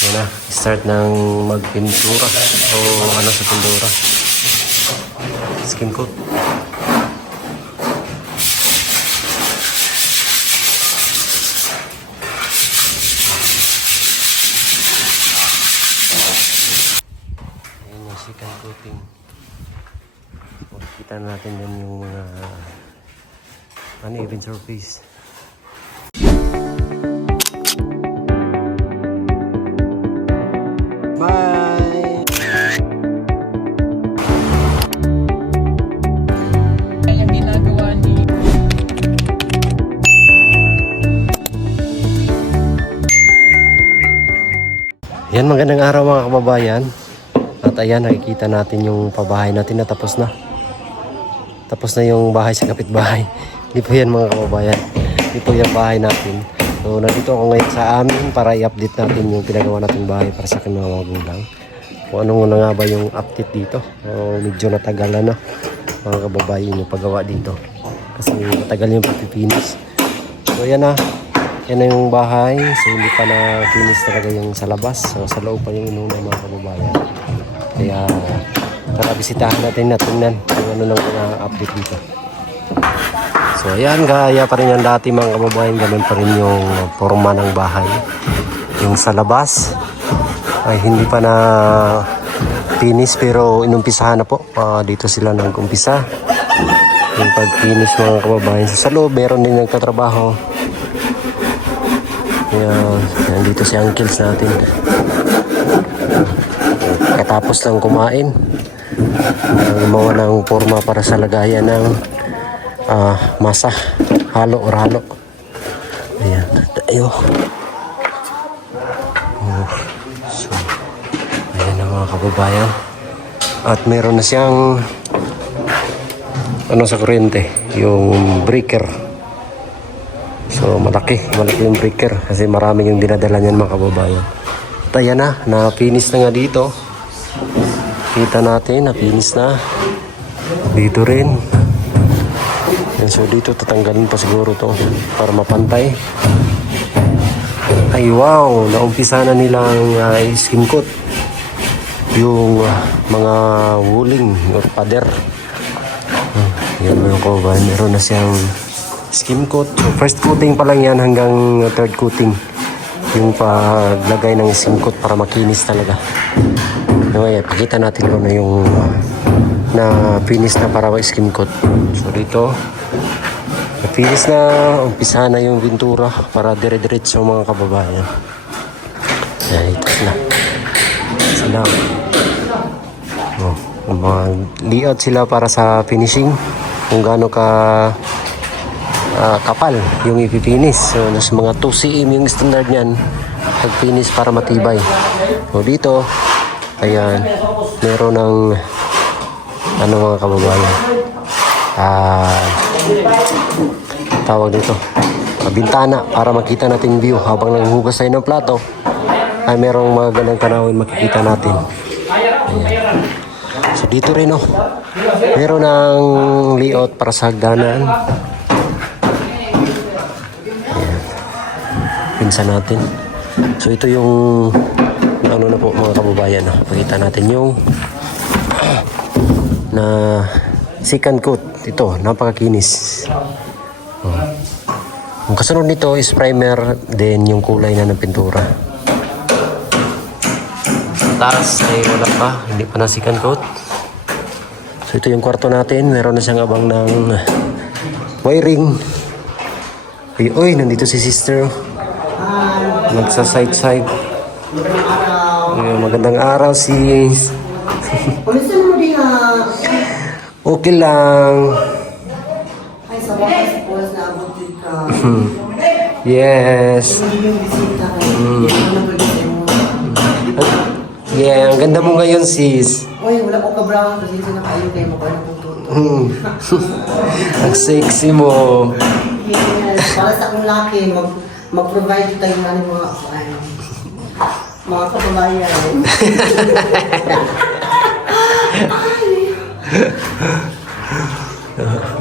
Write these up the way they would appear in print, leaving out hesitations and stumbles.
Yan na, start ng magpintura o ano sa pintura. Skin coat. Ayan yung skin coating. Kita natin din yung mga uneven surface. Bye! Yung ginagawa ni Yan, magandang araw mga kababayan. At ayan, nakikita natin yung pabahay natin na tapos na. Tapos na yung bahay sa kapitbahay. Hindi po yan mga kababayan. Hindi po yung bahay natin. So, nandito ako ngayon sa amin para i-update natin yung pinagawa nating bahay para sa aking mga magulang. Kung ano na nga ba yung update dito. So, medyo natagalan na mga kababayan yung paggawa dito. Kasi matagal yung pagpipinis. So, yan na. Yan na yung bahay. So, hindi pa na finish talaga yung sa labas. So, sa loob pa yung inuna mga kababayan. Kaya, tara bisitahan natin na tingnan kung ano nang mga update dito. So ayan, gaya pa rin yan dati mga kababayan, ganun pa rin yung forma ng bahay. Yung sa labas ay hindi pa na finish pero inumpisahan na po. Dito sila nag-umpisa yung pag-finish mga kababayan. Sa loob meron din nagtatrabaho. Yan dito si uncles natin. Katapos lang kumain, gumawa ng forma para sa lagayan ng masa, halo or halo. Ayan, tayo. So, ayan na mga kababayan. At meron na siyang ano sa kuryente, yung breaker. So, malaki yung breaker kasi maraming yung dinadala niyan mga kababayan. At ayan na finish na nga dito. Kita natin, na-finish na. Dito rin. And so dito tatanggalin pa siguro to para mapantay. Ay wow, naumpisa na nilang skin coat. Yung mga wuling or pader. Yan mga kababayan, meron na siyang skin coat. So first coating pa lang yan hanggang third coating. Yung paglagay ng skin coat para makinis talaga. Ngayon, pakita natin kung na yung na finish na para skin coat. So dito, na finish na, umpisa na yung pintura para dire-diretso mga kababayan. Ayan, ito na. Sila. Oh, mga layout sila para sa finishing. Kung gaano ka kapal yung ipipinish. So, nasa mga 2 cm yung standard niyan pag-finish para matibay. So dito, ayan, meron ng ano mga kababayan, tawag dito, bintana para makita natin view habang naghuhugas tayo ng plato. Ay merong mga ganang tanawin makikita natin. Ayan. So dito rin meron ng layout para sa hagdanan. Ayan, pinsan natin. So ito yung ano na po mga kababayan, pakita natin yung na second coat. Ito, napakakinis. Ang kasunod nito is primer, then yung kulay na ng pintura. Taas ay wala pa, hindi pa na second coat. So ito yung kwarto natin, meron na siyang abang ng wiring. Uy, nandito si sister. Nagsa side. Magandang araw sis. Okay lang. Ay, sa wakas po na abutin ka. Yes. Yeah, ang ganda mo ngayon sis. Uy, wala ko ka-brown kasi ito nakayo kayo mo pa ng tuto. Ang sexy mo. Yes, para sa akong laki, mag-provide tayo ng mga kababayan.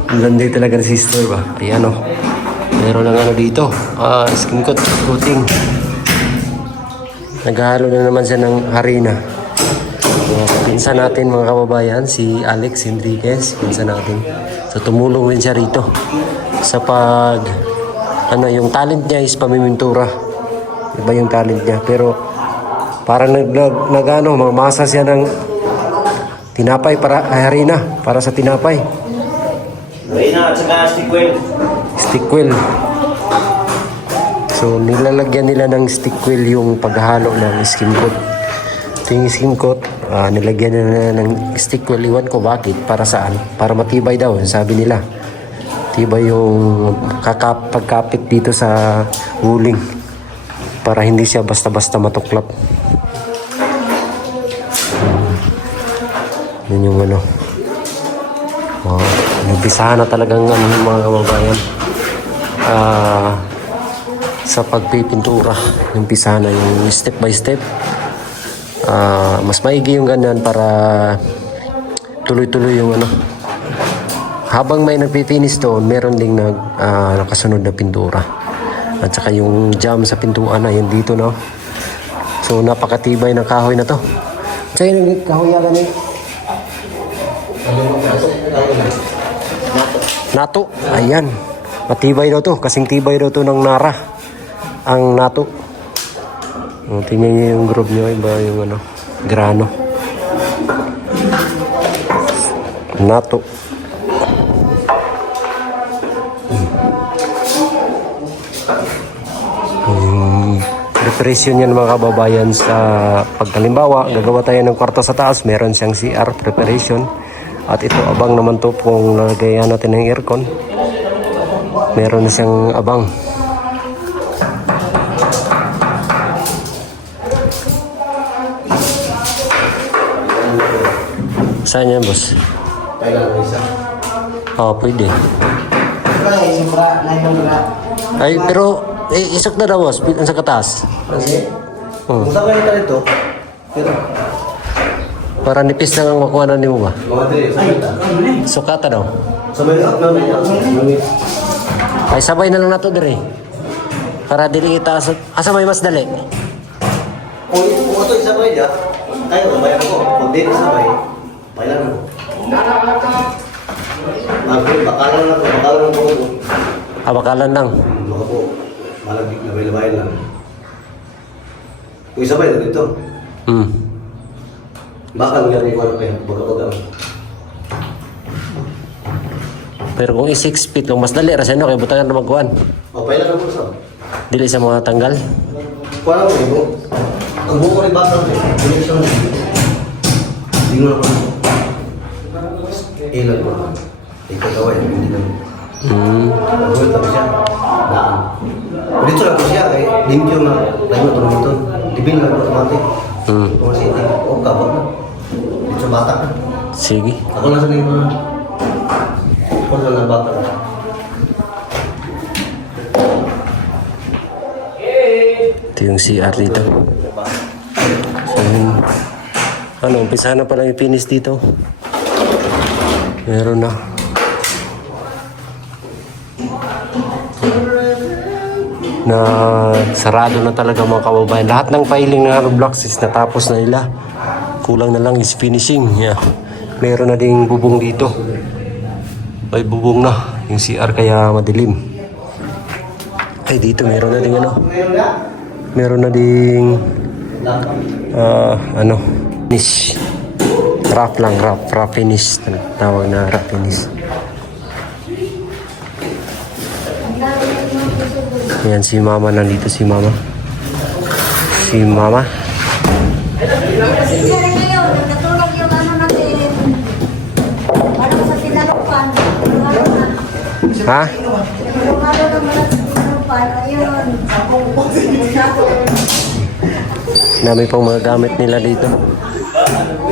Ang ganda talaga ng sister ba? Ayan meron lang ano dito. Skin coating. Naghahalo na naman siya ng harina. Pinsan natin mga kababayan, si Alex Enriquez, pinsan natin. So tumulong rin siya rito sa pag yung talent niya is pamimintura. Iba yung talent niya, pero parang mamasa siya ng tinapay para harina para sa tinapay. Harina at saka stickwell. Stickwell. So nilalagyan nila ng stickwell yung paghalo ng skim coat. Ito yung skim coat, nilagyan nila ng stickwell. Iwan ko bakit, para saan? Para matibay daw, sabi nila. Tibay yung pagkapit dito sa uling para hindi siya basta-basta matuklap. Yun yung ano. Nagbisahan na talagang mga kababayan. Sa pagpipintura, umpisahan na yung step by step. Mas maigi yung ganyan para tuloy-tuloy yung ano. Habang may nagpipinis doon, meron ding nakasunod na pintura. At saka yung jam sa pintuan na yun dito, no? So napakatibay ng kahoy na to. Sa'yo yung kahoy yan eh. Nato. Ayan. Matibay daw to. Kasing tibay daw to ng nara. Ang nato. Tingnan nyo yung group nyo. Iba yung ano, grano. Nato. Preparation yan mga kababayan sa pagkalimbawa, gagawa tayo ng kwarto sa taas, meron siyang CR preparation. At ito abang naman to kung nalagayan natin ng aircon. Meron na siyang abang. Saan yan, boss? Pwede. Ay, pero isok na daw, boss. Ang sa katas. Kung sa ganito ito, pero Para nipis lang ang makuha ni mo ba? mga Sukata daw. sa may Ay sabay na lang nato dire. Para dili kita asa may mas dali. kung ito isabay niya, tayo, bayan ako. Kung di isabay, bayan ako. Bakalan lang po. Abakalan lang. Baka po, malagig na bayan lang. Kung isabay na dito, baka nangyari ko kayo, baga-baga. Pero kung i-6 feet, kung mas dali, rasyan kay butangan na magkuhan. Bayan lang po sa. Dili sa mga tanggal. Kuha lang mo, ang buko rin bata ko, hindi siya mo. Hindi mo na po. Ilan po. Ikaw kaway, hindi na. Nagulot lang siya. Daan. Dito lang po siya, kay limpyo na. Layo na tulong ito. Dibil na po automatic. Kung masiti, kabot na. Dito sa bata ka. Sige. Ako lang sa nito na. Ako lang na bata ka. Ito yung CR dito. So yun. Umpisa na pala yung finish dito. Meron na. Na sarado na talaga mga kababayan. Lahat ng filing ng hollow blocks is natapos na nila. Kulang na lang is finishing. Yeah. Meron na ding bubong dito. May bubong na. Yung CR kaya madilim. Ay dito meron na ding ano. Meron na ding finish. Rough lang, rough finish. Tawag na rough finish. Ayan si mama, nandito si mama. Si mama. Natulog yung ano natin. Parang sa tinalupan. Ha? Yung ano naman sa tinalupan. Ayun. Dami pong mga gamit nila dito.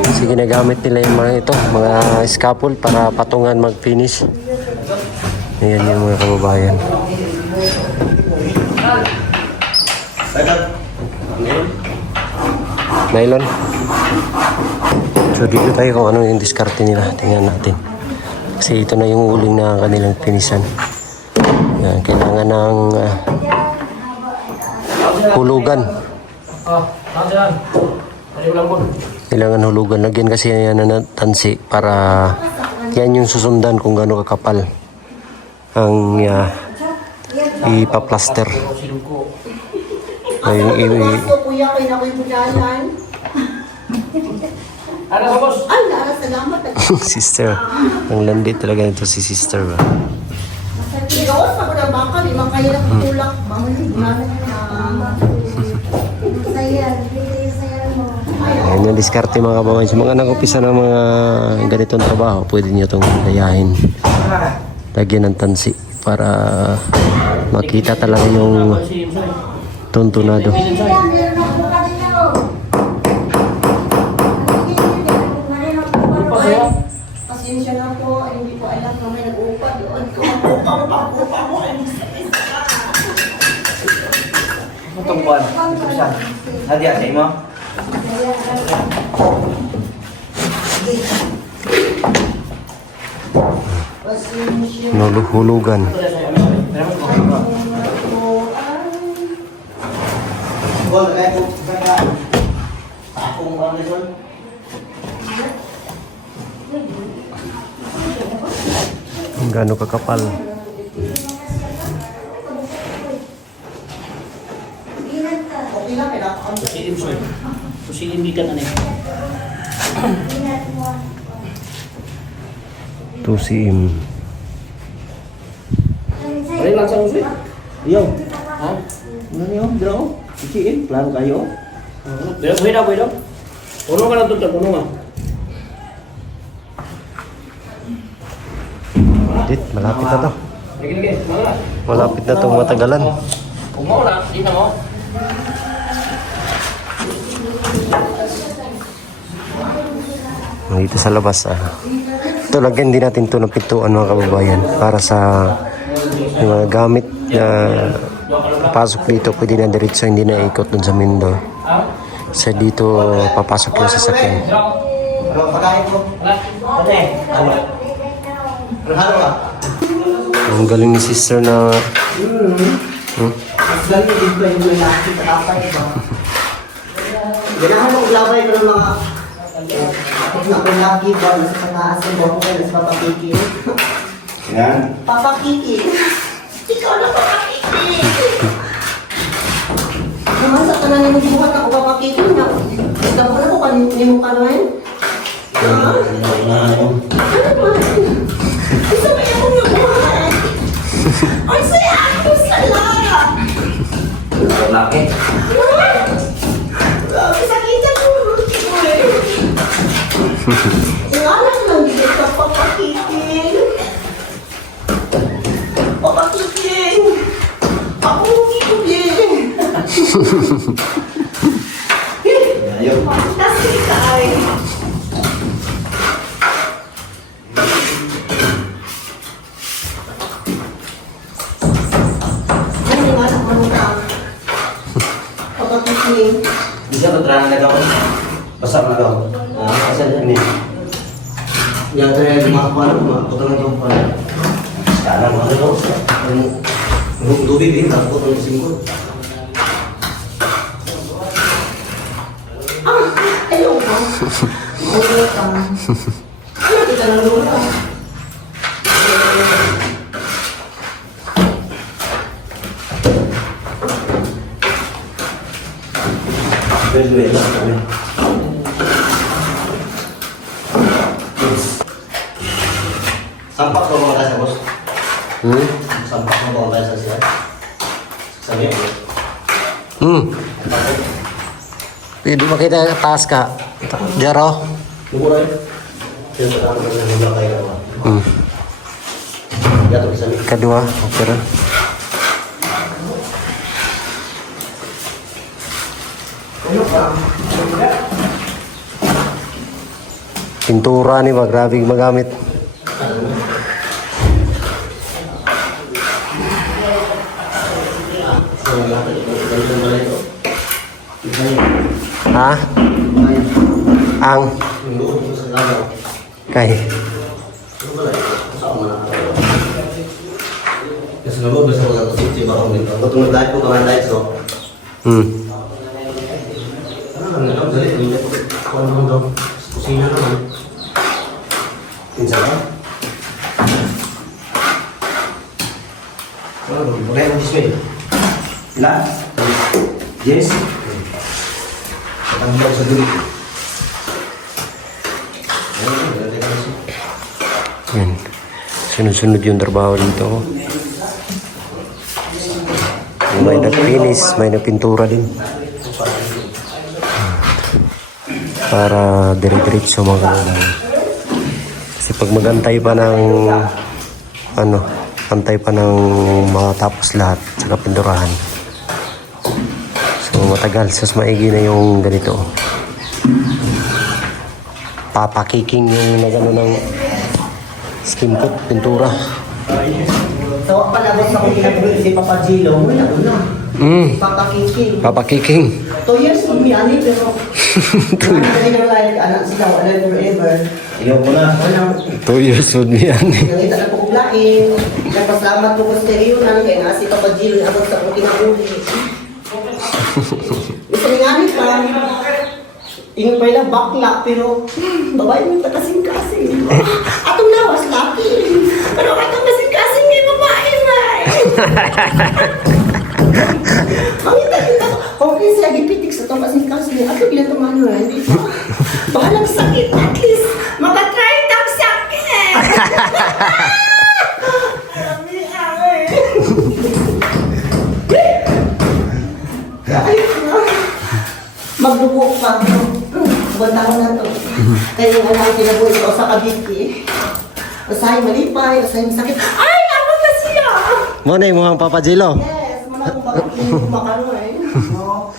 Kasi ginagamit nila yung mga ito, mga scaffold para patungan mag-finish. Ayan yung mga kababayan. Nylon. So dito tayo kung ano yung diskarte nila. Tingnan natin. Kasi ito na yung uling na kanilang finisan. Yan, kailangan ng hulugan. Kailangan hulugan. Lagyan kasi yan na tansi para yan yung susundan kung gaano kakapal ang ipa-plaster. Ay, Kuya, kayo na ko yung budalan. Ay, naras, salamat. sister. Ang landi talaga nito si sister. Ba? Gawas na ko ng baka, di man kayo nakutulak. Mamuli, budalan na. Saya, saya mo. Ayan yung diskarte mga kababayan. Sa mga nag-upisa ng mga ganitong trabaho, pwede nyo itong layahin. Lagyan ng tansi para makita talaga yung tuntunado. Pasensya na po, hindi ko alam na may nag-upa doon. Upa mo, ay Itong buwan. Nadia, sa imo? Hulugan. Gol, kaya po, kaya akong ano yun? Ang gaano kakapal. Kusiin gikan ani. 2cm. Ay, lang sa usi. Iyo. Ha? Ano niyo? Draw? Isiin, plano kayo? Pero pwede. Puno ka na tuntun, puno nga. Dit, malapit na to. Lagi, mga. Malapit na itong matagalan. Kung mo na, di na mo. Dito sa labas. Ito, lagyan din natin ito ng pintuan mga kababayan. Para sa yung mga gamit na papasok dito, pwede na diretso, hindi na ikot dun sa main door. Sa dito, papasok yung sasakyan. Ano, pagkain ko? Ano? Halo ka? Ang galing ni sister na... Mas galing dito yung mga nakikita kapay ba? Ganahan mong labay ko ng mga... Ako na kung lagi ba, nasa pataas yung bako kayo, nasa papakiki. Yan. Papakiki. Ikaw na papakiki. Naman sa tanan yung buhat ako papakiki na. Gabo na ko kanino mo kanuhin. Ano man? Isa ba yung mga buhat? Ay, saya ako sa lara. Laki. Sakit ako. Ngalan lang dito sa papakikin. Papakikin. Papakikin. Ayun. Kasi tayo. Ano yung anak mo ka? Papakikin. Di siya patranan na ako. Basta na ako. Asan yan eh? Yang saya dimakan, potong jompan. Sekarang ano to? Untuk tubig din, tak potong singkot. Ayaw ka. Ayaw ka. Ayaw kita ng lula. Graduate lang kami. Sampak ko mga sa boss. Hmm? Sampak mo mga sa siya. Sabi mo. Pwede makita yung taas ka. Jaro. Lumura yun. Yung patama ko ng lula kayo. Yato isa ni. Kedua, okay rin. Pintura ni ba? Grabe yung magamit. Ha? Ang? Kay? Kasi nga mo, basta ko lang kasi ba kung dito. Kung tumagdahit ko kamay dahit so. dali, dali ko. Kuan mo daw. Kusina naman. Pinsa ba? Oh, boleh this way. Ilan? Yes. Katambang sa duli. Yan. Sunod-sunod yung trabaho dito. May nag-finish, may nagpintura din. Para dire-diretso mga kababayan. Kasi pag magantay pa ng antay pa ng matapos lahat sa kapinturahan. So matagal, sus maigi na yung ganito. Papakiking yung nagano ng skim coat, pintura. So, palabas ako ginagawa si Papa Gilo. Wala ko na. Papa Kiki. Papakiking. 2 years old mi ani pero hindi na like anak sila wala forever. Ayoko na. Walang 2 years old niyan. nakita na po lain. Nagpasalamat po ko sa iyo nang kay na si Papa Gilo ako sa kong kinahuli. Isa nga ni pa. Ingon pa lang bakla pero babae mo ta kasing-kasing. Atong lawas laki. Pero atong kasing-kasing ni babae ba. Mangita kita ko. Kung kasi lagi pitik sa itong kasing-kasing. Ato bilang tumano na. Hindi pa. Bahalang sakit. At least, makatry tang sakit. Kami ay. Magdugo pa. Buwan na to. Kaya yung alam kinabuhi ko sa kabiki. Usahay malipay, usahay masakit. Ay! Ako na siya! Mo na yung mukhang Papa Gilo. Yes! Mga kung kumakano eh. Oo.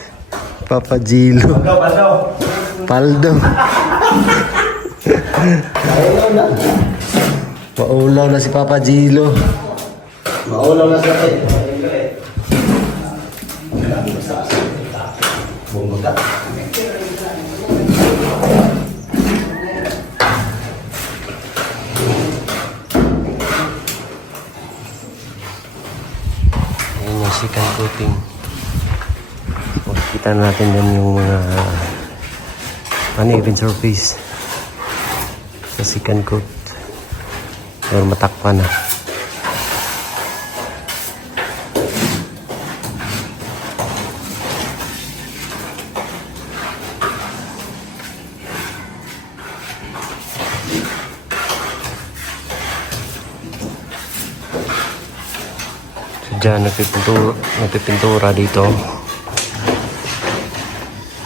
Papa Gilo. Baso. Paldo. Ayaw na. Maulaw na si Papa Gilo. Maulaw na sa atin. Bumbuka. Ayan yung second coating. Makikita natin yan yung mga uneven surface sa second coat. Pero matakpan na. Diyan nagpipintura dito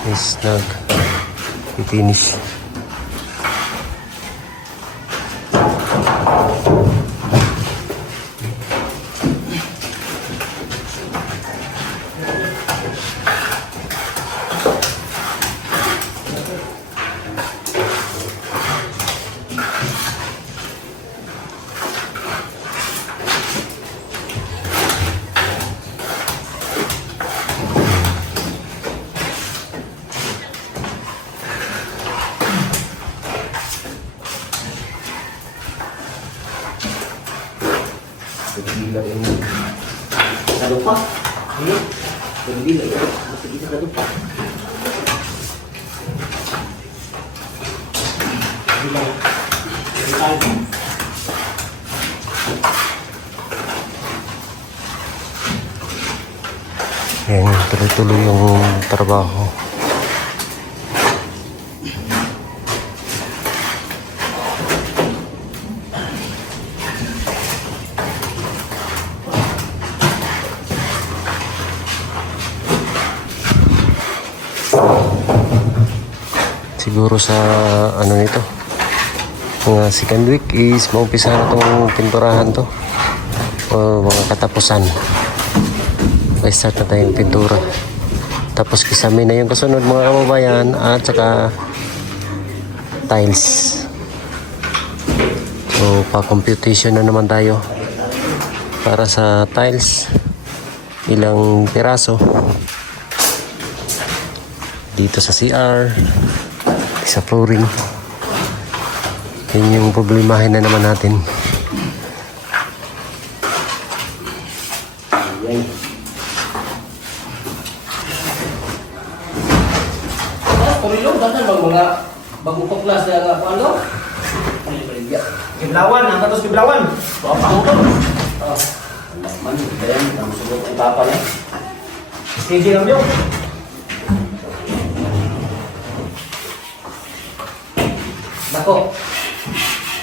is nag-finish. Sa lupa. Ano? Pagdila ito. Masakita sa lupa. Ayan, tuloy-tuloy yung trabaho. Siguro sa ano nito, mga second week is maumpisa na itong pinturahan to o mga katapusan. May start na tayong pintura, tapos kisame na yung kasunod mga kababayan, at saka tiles. So pa-computation na naman tayo para sa tiles, ilang piraso dito sa CR, sa flooring. Yun yung problemahin na naman natin. Ako rin lang, dasan mga bagong pagklas na nga ano? Kiblawan, ang katos kiblawan. Bapa ko to. Man, kaya ang sugot ang papa niya. Stage lang yun. Nako.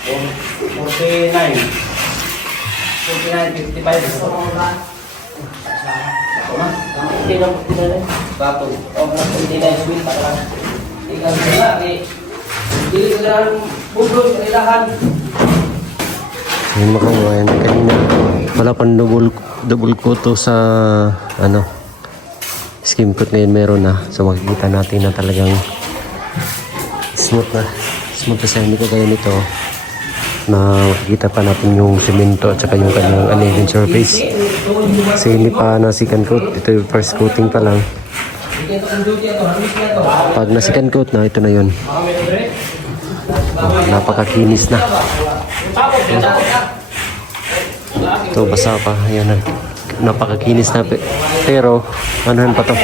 49. 49, 55. Hindi na po na bato. O, 49 sweet pa lang. Ikaw sila, hindi ko lang bublos, kailangan. Ayun mga kababayan, kanina wala pang double kuto sa ano skim coat, ngayon meron na. So makikita natin na talagang smooth na kasi hindi ko gaya nito na makikita pa natin yung semento at saka yung kanyang uneven surface kasi hindi pa na second coat. Ito yung first coating pa lang. Pag na second coat na, ito na yun. Napakakinis na. Ito basa pa. Ayan na. Napakakinis na. Pero anuhan pa to.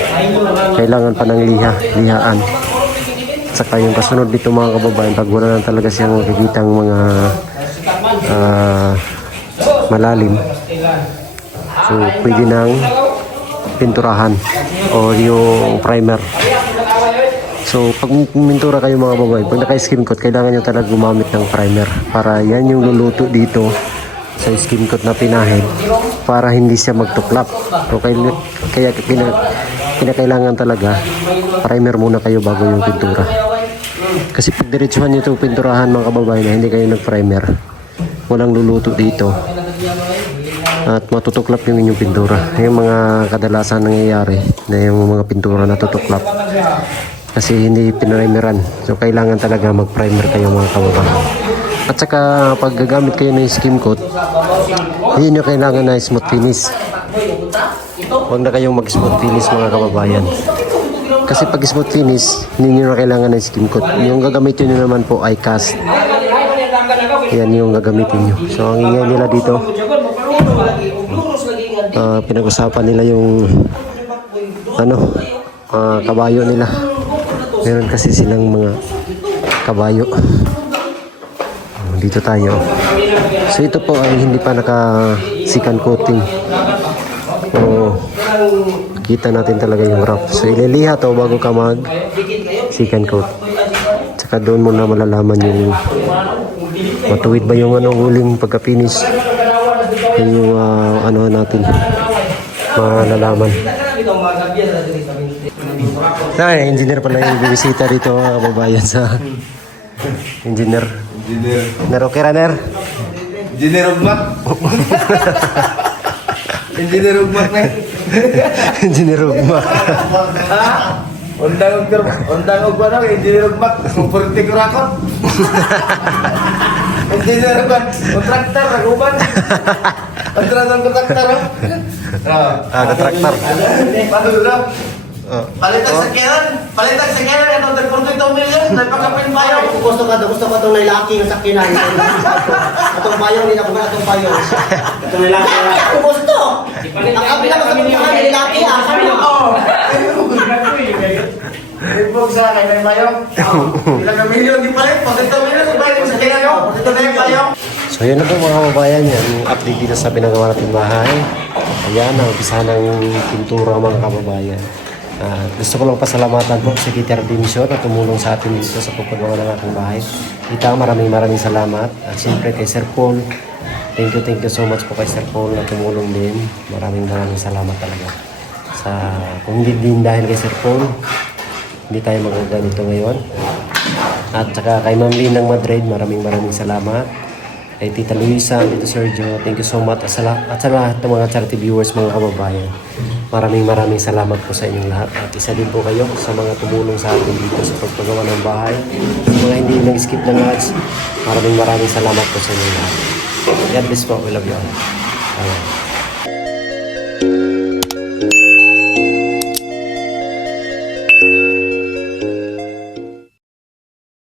Kailangan pa ng lihaan. Saka yung kasunod dito mga kababayan, pag wala lang talaga siyang makikitang mga malalim, so pwede nang pinturahan o yung primer. So pag mintura kayo mga babae, pag naka-skim coat, kailangan nyo talaga gumamit ng primer para yan yung luluto dito sa skim coat na pinahid para hindi siya magtuklap. So kaya kinakailangan talaga primer muna kayo bago yung pintura. Kasi pag diretsuhan nyo itong pinturahan mga kababayan na hindi kayo nag-primer, walang luluto dito at matutuklap yung inyong pintura. Yung mga kadalasan nangyayari na yung mga pintura natutuklap kasi hindi pinrimeran. So kailangan talaga mag-primer kayo mga kababayan. At saka pag gagamit kayo ng skim coat, hindi nyo kailangan na smooth finish. Huwag na kayong mag-smooth finish mga kababayan. Kasi pag smooth finish, hindi nyo na kailangan ng skim coat. Yung gagamitin nyo naman po ay cast. Yan yung gagamitin nyo. So ang ingay nila dito, pinag-usapan nila yung kabayo nila. Meron kasi silang mga kabayo. Dito tayo. So ito po ay hindi pa naka-second coating. So kita natin talaga yung rough. So ililiha to bago ka mag second coat. Tsaka doon mo na malalaman yung matuwid ba yung huling pagka-finish. Yung natin malalaman. Engineer pala yung bibisita dito mga kababayan sa engineer. Ner, okay ra, Ner? Engineer Ugmak. Engineer Ugmak na. Engineer Ugmak. Undang Ugmak na, Engineer Ugmak. Kung politik rakot. Engineer Ugmak. Kontraktor, naguban. Kontraktor. Kontraktor. Palitag sa kailan, ito, nagpunto 2 million, nagpakapin bayo. Gusto ko itong nailaki ng sakinan. Itong bayong, hindi na kumain itong bayong. Itong nailaki. Ako gusto! Ang kapila ko sa mga nailaki ah. Ibog sa akin, may bayong. Ilang na million, di palit. 42 million, bayong sa kailan yun. Ito na yung bayong. So yun na po mga kababayan, yan update dito sa pinagawa natin bahay. Ayan, umpisa ng pintura mga kababayan. Gusto ko lang pasalamatan po si Peter Dimisyon na tumulong sa atin dito sa pagpagawa ng ating bahay. Kita, maraming salamat. At siyempre kay Sir Paul, thank you so much po kay Sir Paul na tumulong din. Maraming salamat talaga. Kung hindi din dahil kay Sir Paul, hindi tayo magaganito ngayon. At saka kay Ma'am Lynn ng Madrid, maraming salamat. Kay Tita Luisa, Tito Sergio, thank you so much. At sa lahat ng mga charity viewers, mga kababayan, maraming salamat po sa inyong lahat. At isa din po kayo sa mga tumulong sa atin dito sa pagpagawa ng bahay. Sa mga hindi nag-skip ng ads, maraming salamat po sa inyong lahat. God bless po. We love you all. Bye.